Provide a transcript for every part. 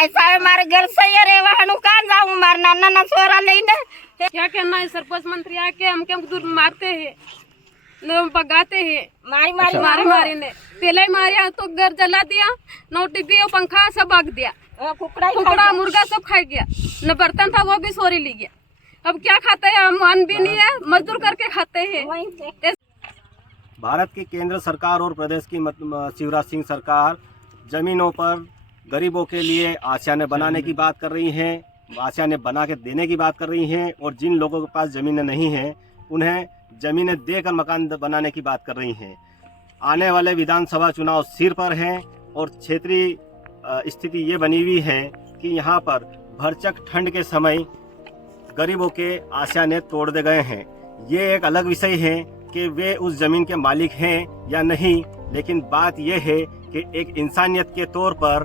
ऐसा है हमारे घर से ये रे वहां कहाँ जाऊँ हमारे नाना ना सोरा लेने। क्या कहना है सरपंच मंत्री आके हमके दूर मारते हैं, भगाते हैं, मारी मारी मारे मारे ने पहले ही मारे तो घर जला दिया, नोटी भी पंखा सब भाग दिया, कुकड़ा मुर्गा सब खा गया, न बर्तन था वो भी सोरी ली गया। अब क्या खाते हैं हम, अन्न भी नहीं है, मजदूर करके खाते हैं। भारत की केंद्र सरकार और प्रदेश की शिवराज सिंह सरकार जमीनों पर गरीबों के लिए आशियाने बनाने की बात कर रही हैं, आशियाने बना के देने की बात कर रही हैं, और जिन लोगों के पास ज़मीनें नहीं हैं उन्हें ज़मीनें देकर मकान बनाने की बात कर रही हैं। आने वाले विधानसभा चुनाव सिर पर हैं और क्षेत्रीय स्थिति ये बनी हुई है कि यहाँ पर भरचक ठंड के समय गरीबों के आशियाने तोड़ दे गए हैं। ये एक अलग विषय है कि वे उस ज़मीन के मालिक हैं या नहीं, लेकिन बात यह है कि एक इंसानियत के तौर पर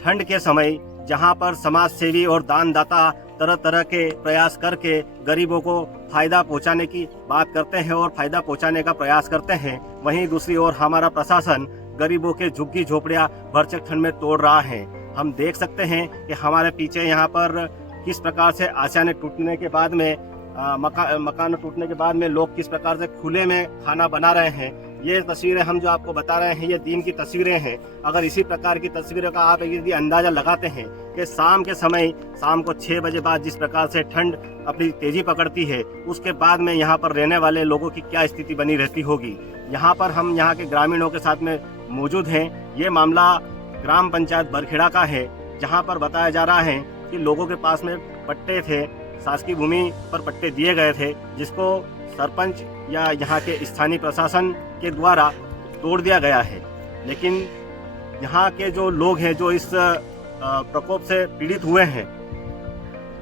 ठंड के समय जहां पर समाज सेवी और दानदाता तरह तरह के प्रयास करके गरीबों को फायदा पहुंचाने की बात करते हैं और फायदा पहुंचाने का प्रयास करते हैं, वहीं दूसरी ओर हमारा प्रशासन गरीबों के झुग्गी झोपड़ियां भरचक ठंड में तोड़ रहा है। हम देख सकते हैं कि हमारे पीछे यहाँ पर किस प्रकार से आशियाने टूटने के बाद में मकान टूटने के बाद में लोग किस प्रकार से खुले में खाना बना रहे हैं। ये तस्वीरें हम जो आपको बता रहे हैं ये दिन की तस्वीरें हैं। अगर इसी प्रकार की तस्वीरों का आप यदि अंदाजा लगाते हैं कि शाम के समय, शाम को 6 बजे बाद जिस प्रकार से ठंड अपनी तेजी पकड़ती है, उसके बाद में यहाँ पर रहने वाले लोगों की क्या स्थिति बनी रहती होगी। यहाँ पर हम यहाँ के ग्रामीणों के साथ में मौजूद हैं। ये मामला ग्राम पंचायत बरखेड़ा का है, जहाँ पर बताया जा रहा है कि लोगों के पास में पट्टे थे, शासकीय भूमि पर पट्टे दिए गए थे, जिसको सरपंच या यहाँ के स्थानीय प्रशासन के द्वारा तोड़ दिया गया है। लेकिन यहाँ के जो लोग हैं जो इस प्रकोप से पीड़ित हुए हैं,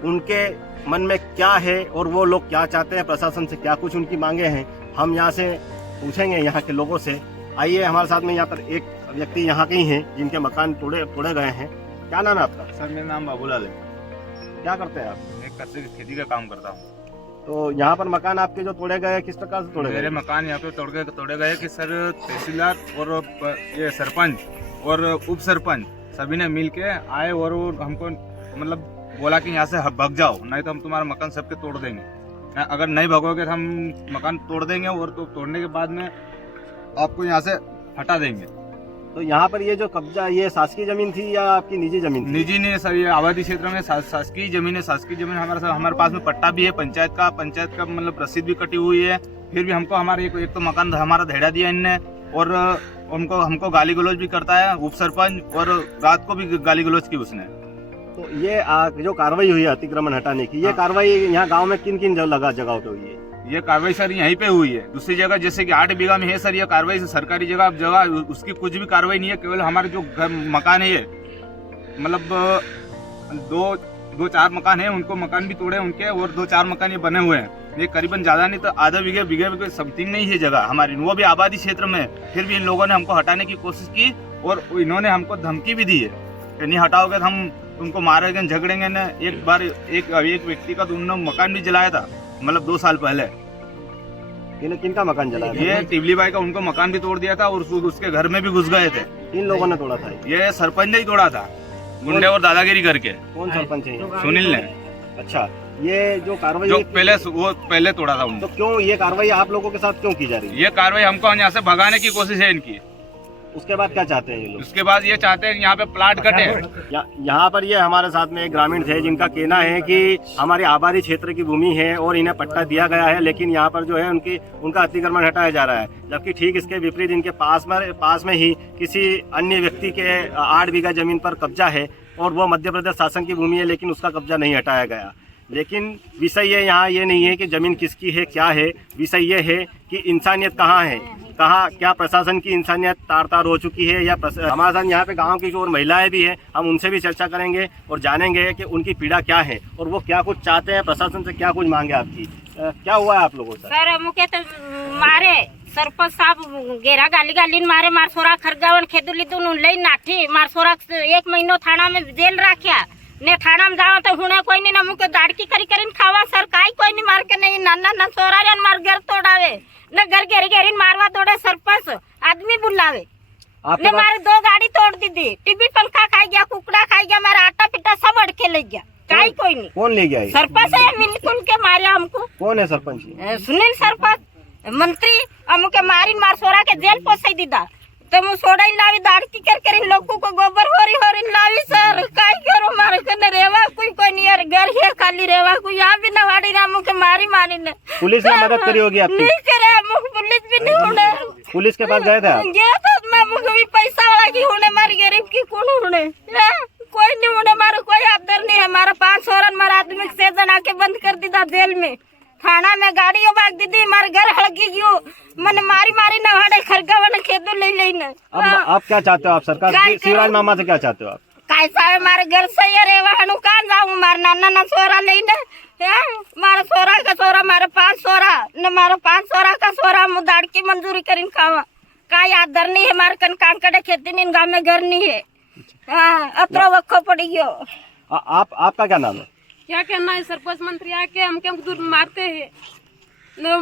उनके मन में क्या है और वो लोग क्या चाहते हैं, प्रशासन से क्या कुछ उनकी मांगे हैं, हम यहाँ से पूछेंगे यहाँ के लोगों से। आइए हमारे साथ में यहाँ पर एक व्यक्ति यहाँ के ही हैं जिनके मकान तोड़े गए हैं। क्या नाम है आपका? सर मेरा नाम बाबूलाल है। क्या करते हैं आप? मैं कच्चे खेती का काम करता हूँ। तो यहाँ पर मकान आपके जो तोड़े गए किस प्रकार से तोड़े गए? मेरे मकान यहाँ पे तोड़े गए कि सर तहसीलदार और ये सरपंच और उप सरपंच सभी ने मिल के आए और हमको मतलब बोला कि यहाँ से भग जाओ, नहीं तो हम तुम्हारा मकान सबके तोड़ देंगे। अगर नहीं भगोगे तो हम मकान तोड़ देंगे और तो तोड़ने के बाद में आपको यहाँ से हटा देंगे। तो यहाँ पर ये जो कब्जा, ये शासकीय जमीन थी या आपकी निजी जमीन थी? निजी नहीं सर, ये आबादी क्षेत्र में शासकीय जमीन है। शासकीय जमीन हमारे पास में पट्टा भी है, पंचायत का मतलब रसीद भी कटी हुई है। फिर भी हमको हमारे एक तो मकान हमारा धेड़ा दिया इनने, और हमको गाली गलौज भी करता है उप सरपंच, और रात को भी गाली गलौज की उसने। तो ये जो कार्रवाई हुई है अतिक्रमण हटाने की, ये कार्रवाई यहाँ गाँव में किन किन जगहों पे हुई है? ये कार्रवाई सर यहीं पे हुई है। दूसरी जगह जैसे कि 8 बीघा में है सर ये कार्रवाई, सरकारी जगह उसकी कुछ भी कार्रवाई नहीं है। केवल हमारे जो घर मकान है, ये मतलब 2-4 मकान है, उनको मकान भी तोड़े उनके, और 2-4 मकान ये बने हुए हैं। ये करीबन ज्यादा नहीं तो आधा बीघे समथिंग नहीं है जगह हमारी, वो भी आबादी क्षेत्र में। फिर भी इन लोगों ने हमको हटाने की कोशिश की और इन्होंने हमको धमकी भी दी है कि नहीं हटाओगे तो हम तुमको मारेंगे, झगड़ेंगे न। एक बार एक व्यक्ति का तो उन्होंने मकान भी जलाया था, मतलब 2 साल पहले। किनका मकान जला? ये टिबली बाई का, उनको मकान भी तोड़ दिया था और उसके घर में भी घुस गए थे। इन लोगों ने तोड़ा था? ये सरपंच ने ही तोड़ा था, गुंडे और दादागिरी करके। कौन सरपंच है? सुनील ने। अच्छा, ये जो कार्रवाई जो पहले तोड़ा था उनको। तो क्यों ये कार्रवाई आप लोगों के साथ क्यों की जा रही है? ये कार्रवाई हमको यहाँ से भगाने की कोशिश है इनकी। उसके बाद क्या चाहते हैं ये लोग? उसके बाद ये चाहते हैं यहाँ पे प्लाट कटे। यहाँ पर ये हमारे साथ में एक ग्रामीण थे जिनका कहना है कि हमारी आबादी क्षेत्र की भूमि है और इन्हें पट्टा दिया गया है, लेकिन यहाँ पर जो है उनका अतिक्रमण हटाया जा रहा है। जबकि ठीक इसके विपरीत इनके पास में ही किसी अन्य व्यक्ति के 8 बीघा जमीन पर कब्जा है और वो मध्य प्रदेश शासन की भूमि है, लेकिन उसका कब्जा नहीं हटाया गया। लेकिन विषय ये यहाँ ये नहीं है कि जमीन किसकी है क्या है, विषय ये है कि इंसानियत कहाँ है, क्या प्रशासन की इंसानियत तार हो चुकी है, या हमारे साथ यहाँ पे गांव की जो और महिलाएं भी हैं, हम उनसे भी चर्चा करेंगे और जानेंगे कि उनकी पीड़ा क्या है और वो क्या कुछ चाहते हैं, प्रशासन से क्या कुछ मांगे आपकी। क्या हुआ है आप लोगों से? सर मुके तो मारे सरपंच साहब गेरा गाली मारे, मार सोरा खरगावन खेदुलिदुन लई नाठी, मार सोरा 1 महीनो थाना में जेल राख्या ने। थाना में जाओ तो हुने कोई नहीं ना, मुके दाड़की करी खावा सर, कोई नहीं मार के नहीं, नाना ना सोरा जन मार घर तोड़ावे न, घर घेरी मारवा तोड़े, सरपंच आदमी बुलावे आपके ने पास मारे 2 गाड़ी तोड़ दी थी, टीवी पंखा खाई गया, कुकड़ा खाई गया, हमारा आटा पिटा सब अड़के ले गया। काई कोई नहीं, कौन ले गया ये? सरपंच है मिलकुल के मारे हमको। कौन है सरपंच ये? सुनील सरपंच मंत्री हमके मारी मार सोरा के जेल पोसे दीदा तो मु सोड़ा लावी दाड़की कर इन लोगों को गोबर होरी लावी सर काई करो मारे कने रेवा कोई नहीं यार घर ही खाली रेवा कोई यहाँ भी नवाड़ी रामू के मारी ने पुलिस ने मदद करी होगी आपकी? नहीं करे मुख पुलिस भी नहीं होने पुलिस के पास गए थे आप? गया तो मैं मुख भी पैसा वाला की होने मारी गरीब की कौन होने कोई नहीं होने मारो कोई आदर नहीं है। हमारा 5 औरत मारा आदमी से जना के बंद कर दी था जेल में, थाना में गाड़ियों भाग दीदी, हमारे घर हड़की गयो मन मारी नहाड़े खरगावन खेदो ले लेना। अब आप क्या चाहते हो? आप सरकार शिवराज मामा से क्या चाहते हो आप? कैसा है हमारे घर से ये रे वहां कान जाऊं मार नाना ना सोरा लेने मारा सोरा का सोरा मारे 5 सोरा न मारा 5 सोरा का सोरा मु दाड़ की मंजूरी करिन खावा का याद दर नहीं है मार कन कांकड़े खेती नहीं गांव में घर नहीं है। हां अतरो वक्खो पड़ी गयो। आपका क्या नाम है? क्या कहना है? सरपंच मंत्री आके हमके दूर मारते हैं,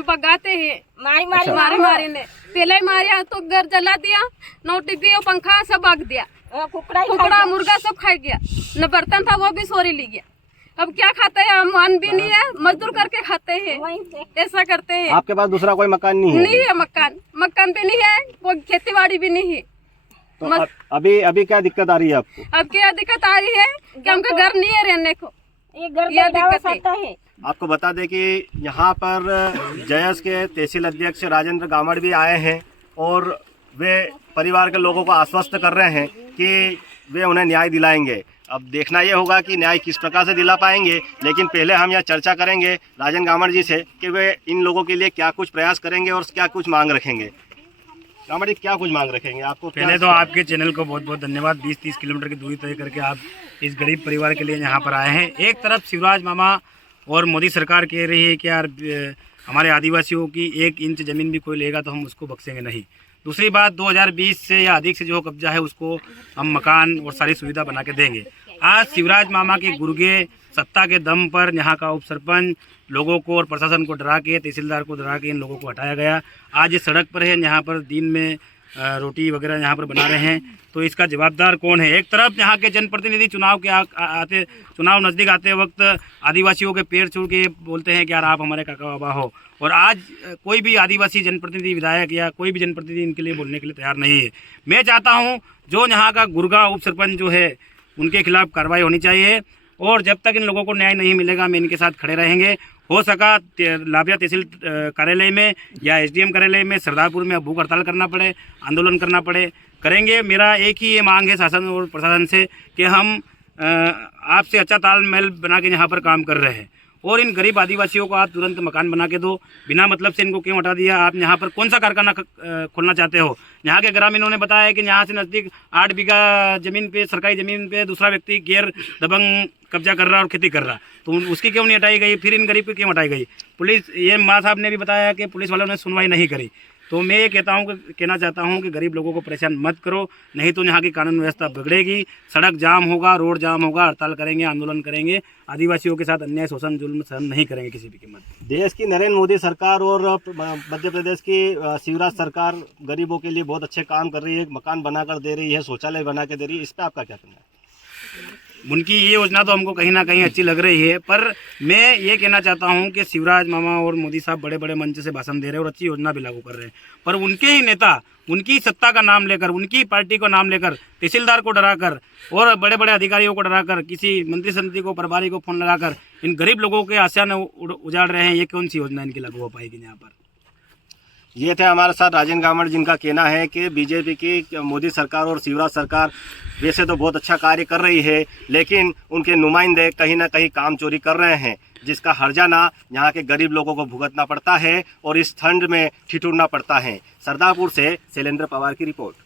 भगाते हैं, मारी ने पहले मारे तो घर जला दिया, न टीवी और पंखा सब भाग दिया, कुकड़ा मुर्गा सब खा गया, न बर्तन था वो भी चोरी ली गया। अब क्या खाते हैं? हम अन्न भी नहीं है, मजदूर करके खाते हैं, ऐसा करते हैं। आपके पास दूसरा कोई मकान नहीं है? नहीं है मकान भी नहीं है, कोई खेती बाड़ी भी नहीं है। तो अभी क्या दिक्कत आ रही है आपको? अब क्या दिक्कत आ रही है कि हमका घर नहीं है रहने को, ये दिक्कत है। आपको बता दें कि यहाँ पर जयस के तहसील अध्यक्ष राजेंद्र गामड़ भी आए हैं और वे परिवार के लोगों को आश्वस्त कर रहे हैं कि वे उन्हें न्याय दिलाएंगे। अब देखना ये होगा कि न्याय किस प्रकार से दिला पाएंगे, लेकिन पहले हम यह चर्चा करेंगे राजेंद्र गामड़ जी से कि वे इन लोगों के लिए क्या कुछ प्रयास करेंगे और क्या कुछ मांग रखेंगे। गामड़ जी क्या कुछ मांग रखेंगे? आपको पहले तो आपके चैनल को बहुत बहुत धन्यवाद। 20-30 किलोमीटर की दूरी तय करके आप इस गरीब परिवार के लिए यहाँ पर आए हैं। एक तरफ शिवराज मामा और मोदी सरकार कह रही है कि यार हमारे आदिवासियों की 1 इंच ज़मीन भी कोई लेगा तो हम उसको बख्शेंगे नहीं। दूसरी बात 2020 से या अधिक से जो कब्जा है उसको हम मकान और सारी सुविधा बना के देंगे। आज शिवराज मामा के गुर्गे सत्ता के दम पर यहाँ का उप सरपंच लोगों को और प्रशासन को डरा के, तहसीलदार को डरा के इन लोगों को हटाया गया। आज ये सड़क पर है, यहाँ पर दिन में रोटी वगैरह यहाँ पर बना रहे हैं, तो इसका जवाबदार कौन है? एक तरफ यहाँ के जनप्रतिनिधि चुनाव के चुनाव नज़दीक आते वक्त आदिवासियों के पैर छू के बोलते हैं कि यार आप हमारे काका बाबा हो, और आज कोई भी आदिवासी जनप्रतिनिधि विधायक या कोई भी जनप्रतिनिधि इनके लिए बोलने के लिए तैयार नहीं है। मैं चाहता हूँ जो यहाँ का गुर्गा उप सरपंच जो है उनके खिलाफ कार्रवाई होनी चाहिए, और जब तक इन लोगों को न्याय नहीं मिलेगा हम इनके साथ खड़े रहेंगे। हो सका लाभिया तहसील कार्यालय में या एसडीएम कार्यालय में सरदारपुर में भूख हड़ताल करना पड़े, आंदोलन करना पड़े, करेंगे। मेरा एक ही ये मांग है शासन और प्रशासन से कि हम आपसे अच्छा तालमेल बना के यहाँ पर काम कर रहे हैं, और इन गरीब आदिवासियों को आप तुरंत मकान बना के दो। बिना मतलब से इनको क्यों हटा दिया? आप यहाँ पर कौन सा कारखाना खोलना चाहते हो? यहाँ के ग्रामीणों ने बताया है कि यहाँ से नज़दीक 8 बीघा ज़मीन पे, सरकारी ज़मीन पे दूसरा व्यक्ति गैर दबंग कब्जा कर रहा और खेती कर रहा, तो उसकी क्यों नहीं हटाई गई? फिर इन गरीब की क्यों हटाई गई? पुलिस, ये माँ साहब ने भी बताया कि पुलिस वालों ने सुनवाई नहीं करी। तो मैं ये कहना चाहता हूँ कि गरीब लोगों को परेशान मत करो, नहीं तो यहाँ की कानून व्यवस्था बिगड़ेगी, सड़क जाम होगा, रोड जाम होगा, हड़ताल करेंगे, आंदोलन करेंगे। आदिवासियों के साथ अन्याय, शोषण, जुल्म सहन नहीं करेंगे किसी भी कीमत। देश की नरेंद्र मोदी सरकार और मध्य प्रदेश की शिवराज सरकार गरीबों के लिए बहुत अच्छे काम कर रही है, मकान बनाकर दे रही है, शौचालय बना के दे रही है, इस पर आपका क्या कहना है? उनकी ये योजना तो हमको कहीं ना कहीं अच्छी लग रही है, पर मैं ये कहना चाहता हूँ कि शिवराज मामा और मोदी साहब बड़े बड़े मंच से भाषण दे रहे हैं और अच्छी योजना भी लागू कर रहे हैं, पर उनके ही नेता उनकी सत्ता का नाम लेकर, उनकी पार्टी को नाम लेकर, तहसीलदार को डराकर और बड़े बड़े अधिकारियों को डराकर, किसी मंत्री समिति को, प्रभारी को फ़ोन लगाकर इन गरीब लोगों के आसियाने उजाड़ रहे हैं। ये कौन सी योजना इनकी लागू हो पाएगी यहाँ पर? ये थे हमारे साथ राजेंद्र गामड़, जिनका कहना है कि बीजेपी की मोदी सरकार और शिवराज सरकार वैसे तो बहुत अच्छा कार्य कर रही है, लेकिन उनके नुमाइंदे कहीं ना कहीं काम चोरी कर रहे हैं, जिसका हर्जाना यहाँ के गरीब लोगों को भुगतना पड़ता है और इस ठंड में ठिठुरना पड़ता है। सरदारपुर से शैलेंद्र पवार की रिपोर्ट।